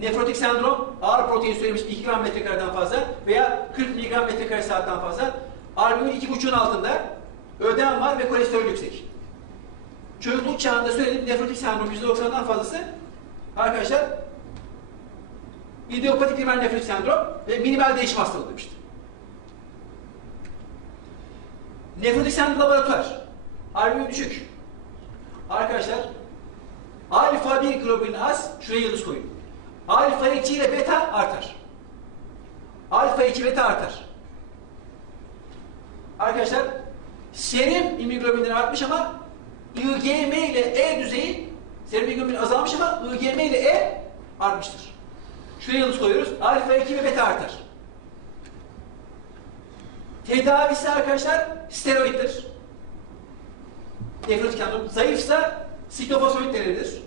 Nefrotik sendrom, ağır protein söylemiş 2 gram metrekareden fazla veya 40 miligram metrekare saatten fazla. Albümin 2,5'un altında ödem var ve kolesterol yüksek. Çocukluk çağında söyledim nefrotik sendrom %90'dan fazlası arkadaşlar idiopatik primer nefrotik sendrom ve minimal değişim hastalığı demiştim. Nefrotik sendrom laboratuvar. Albümin düşük. Arkadaşlar alfa 1 globulin az, şuraya yıldız koyun. Alfa 2 ile beta artar. Alfa 2 beta artar. Arkadaşlar serum immunoglobulin artmış ama IgM ile E düzeyi serum immunoglobulin azalmış ama IgM ile E artmıştır. Şuraya yıldız koyuyoruz. Alfa 2 ve beta artar. Tedavisi arkadaşlar steroiddir. Nefrotik zayıfsa siklofosfamid verilir.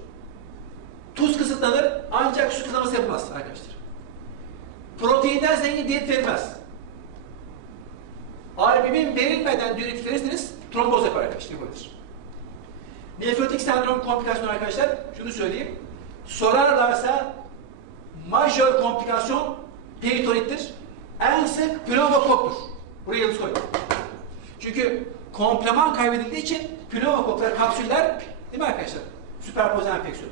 Kısıtlanır ancak su kısıtlaması yapılmaz arkadaşlar. Proteinden zengin diyet verilmez. Albumin verilmeden diüretik verirseniz tromboz yapar arkadaşlar. Yapabilir. Nefrotik sendrom komplikasyonu arkadaşlar şunu söyleyeyim. Sorarlarsa majör komplikasyon peritonittir. En sık pneumokoktur. Buraya yıldız koyun. Çünkü kompleman kaybedildiği için pneumokoklar, kapsüller değil mi arkadaşlar? Süperpoze enfeksiyon.